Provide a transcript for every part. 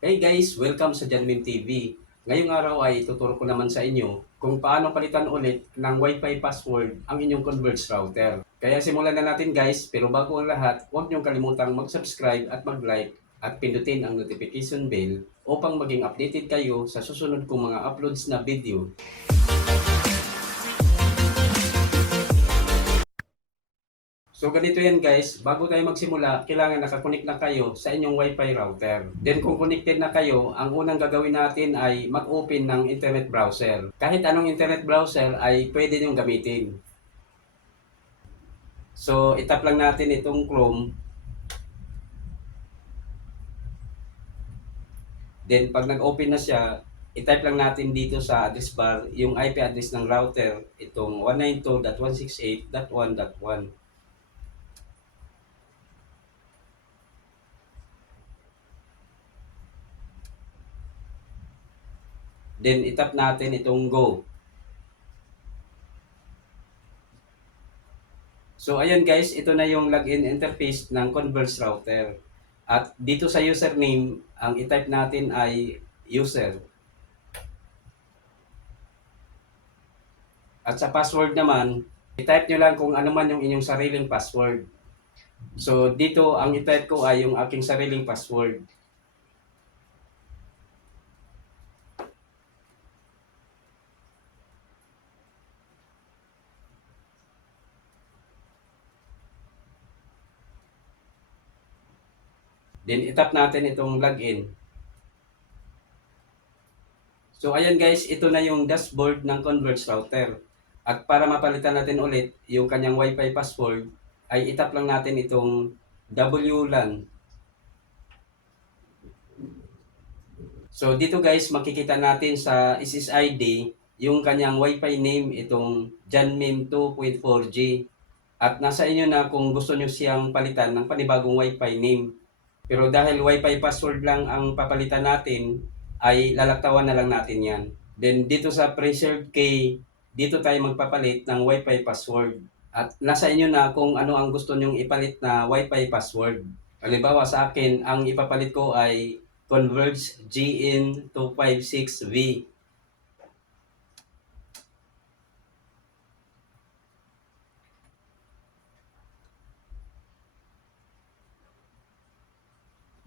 Hey guys, welcome sa Janmim TV. Ngayong araw ay tuturo ko naman sa inyo kung paano palitan ulit ng Wi-Fi password ang inyong Converge router. Kaya simulan na natin guys, pero bago ang lahat, huwag niyong kalimutang mag-subscribe at mag-like at pindutin ang notification bell upang maging updated kayo sa susunod kong mga uploads na video. So ganito yan guys, bago tayo magsimula, kailangan nakakonect na kayo sa inyong wifi router. Then kung connected na kayo, ang unang gagawin natin ay mag-open ng internet browser. Kahit anong internet browser ay pwede niyong gamitin. So itap lang natin itong Chrome. Then pag nag-open na siya, i-type lang natin dito sa address bar yung IP address ng router, itong 192.168.1.1. Then itap natin itong go. So ayan guys, ito na yung login interface ng Converse router. At dito sa username, ang i-type natin ay user. At sa password naman, i-type nyo lang kung ano man yung inyong sariling password. So dito, ang i-type ko ay yung aking sariling password. Then itap natin itong login. So ayan guys, ito na yung dashboard ng Converge router. At para mapalitan natin ulit yung kanyang Wi-Fi password, ay itap lang natin itong WLAN. So dito guys, makikita natin sa SSID yung kanyang Wi-Fi name itong Janmim 2.4G. At nasa inyo na kung gusto nyo siyang palitan ng panibagong Wi-Fi name. Pero dahil Wi-Fi password lang ang papalitan natin, ay lalaktawan na lang natin yan. Then dito sa preserved key, dito tayo magpapalit ng Wi-Fi password. At nasa inyo na kung ano ang gusto nyong ipalit na Wi-Fi password. Halimbawa sa akin, ang ipapalit ko ay Converge GN256V.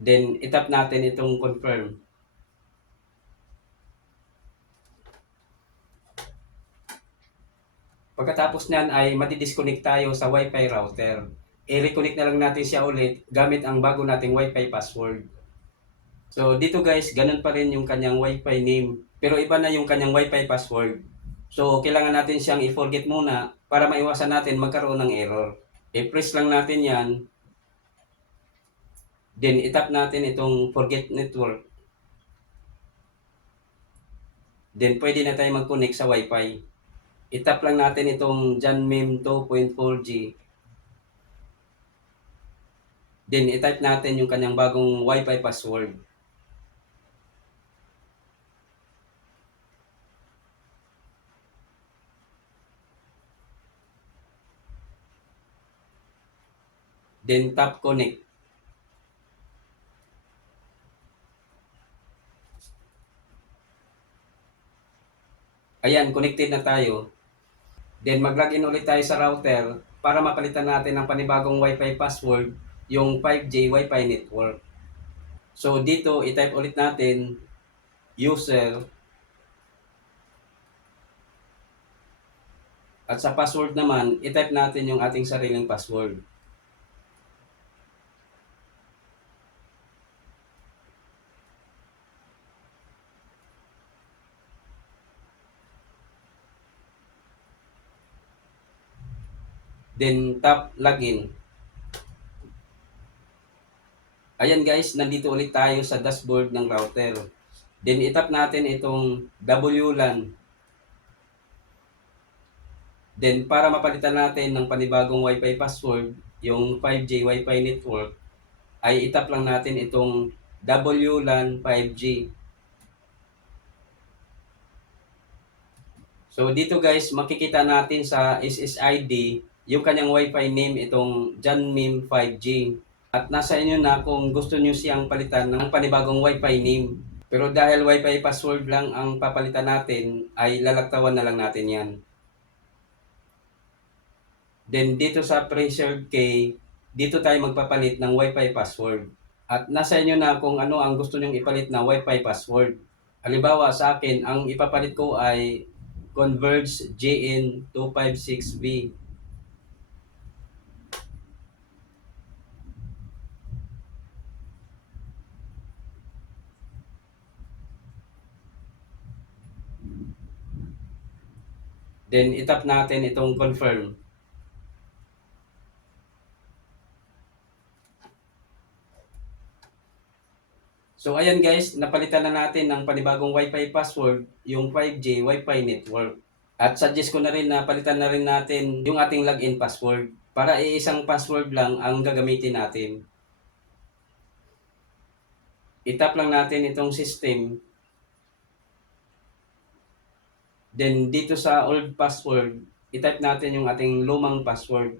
Then itap natin itong confirm. Pagkatapos niyan ay madi-disconnect tayo sa Wi-Fi router. I-reconnect na lang natin siya ulit gamit ang bago nating Wi-Fi password. So dito guys, ganun pa rin yung kanyang Wi-Fi name. Pero iba na yung kanyang Wi-Fi password. So kailangan natin siyang i-forget muna para maiwasan natin magkaroon ng error. I-press lang natin yan. Then itap natin itong forget network. Then pwede na tayo mag-connect sa Wi-Fi. Itap lang natin itong Janmim 2.4G. Then itype natin yung kanyang bagong Wi-Fi password. Then tap connect. Ayan, connected na tayo. Then mag-login ulit tayo sa router para mapalitan natin ng panibagong Wi-Fi password yung 5G Wi-Fi network. So dito, i-type ulit natin user at sa password naman, i-type natin yung ating sariling password. Then tap login. Ayan guys, nandito ulit tayo sa dashboard ng router. Then itap natin itong WLAN. Then para mapalitan natin ng panibagong Wi-Fi password, yung 5G Wi-Fi network, ay itap lang natin itong WLAN 5G. So dito guys, makikita natin sa SSID yung kanyang Wi-Fi name itong Janmim 5G. At nasa inyo na kung gusto nyo siyang palitan ng panibagong Wi-Fi name. Pero dahil Wi-Fi password lang ang papalitan natin, ay lalaktawan na lang natin yan. Then dito sa preserved key, dito tayo magpapalit ng Wi-Fi password. At nasa inyo na kung ano ang gusto nyong ipalit na Wi-Fi password. Halimbawa sa akin, ang ipapalit ko ay Converge JN256B. Then itap natin itong confirm. So ayan guys, napalitan na natin ng panibagong Wi-Fi password, yung 5G Wi-Fi network. At suggest ko na rin na palitan na rin natin yung ating login password para iisang password lang ang gagamitin natin. Itap lang natin itong system. Then dito sa old password, itype natin yung ating lumang password.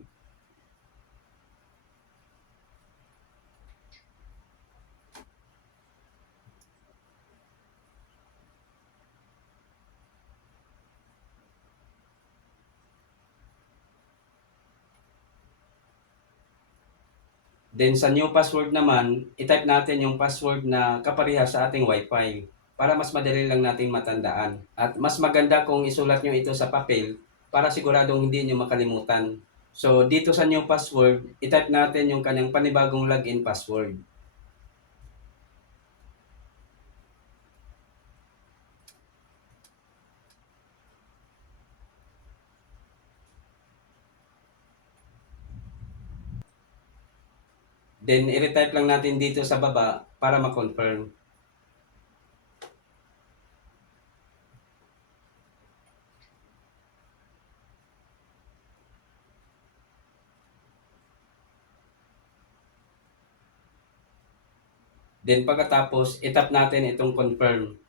Then sa new password naman, itype natin yung password na kapareha sa ating Wi-Fi para mas madali lang natin matandaan. At mas maganda kung isulat nyo ito sa papel para siguradong hindi nyo makalimutan. So dito sa new password, itype natin yung kanyang panibagong login password. Then, i-retype lang natin dito sa baba para ma-confirm. Then, pagkatapos, itap natin itong confirm.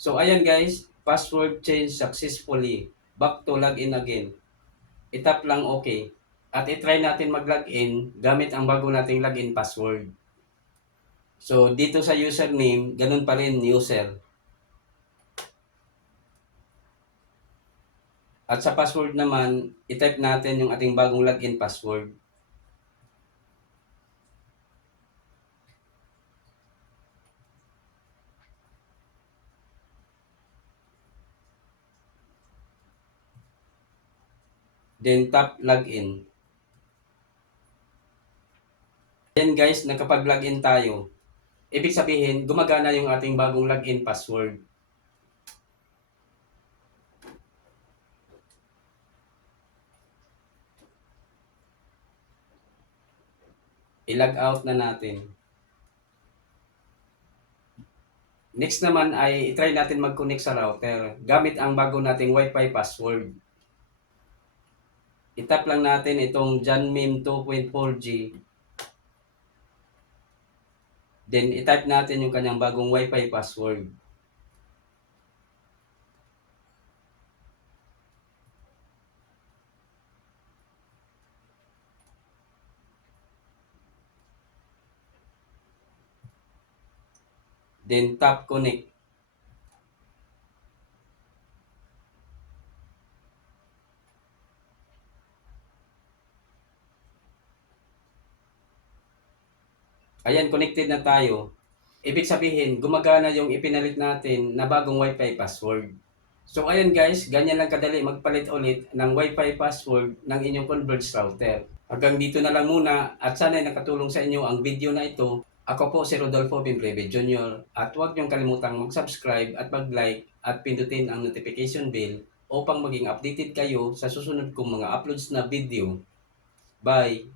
So, ayan guys, password change successfully. Back to login again itap lang okay. At itry natin mag-login gamit ang bago nating login password. So, dito sa username, ganun pa rin user. At sa password naman, itype natin yung ating bagong login password. Then tap login. Then guys, nakapag-login tayo. Ibig sabihin, gumagana yung ating bagong login password. I-log out na natin. Next naman ay i-try natin mag-connect sa router gamit ang bago nating Wi-Fi password. Itap lang natin itong Janmim 2.4G. Then, itype natin yung kanyang bagong Wi-Fi password. Then, tap connect. Ayan, connected na tayo. Ibig sabihin, gumagana yung ipinalit natin na bagong Wi-Fi password. So ayan guys, ganyan lang kadali magpalit ulit ng Wi-Fi password ng inyong Converge router. Hanggang dito na lang muna at sana nakatulong sa inyo ang video na ito. Ako po si Rodolfo Pimpreve Jr. At huwag niyong kalimutang mag-subscribe at mag-like at pindutin ang notification bell upang maging updated kayo sa susunod kong mga uploads na video. Bye!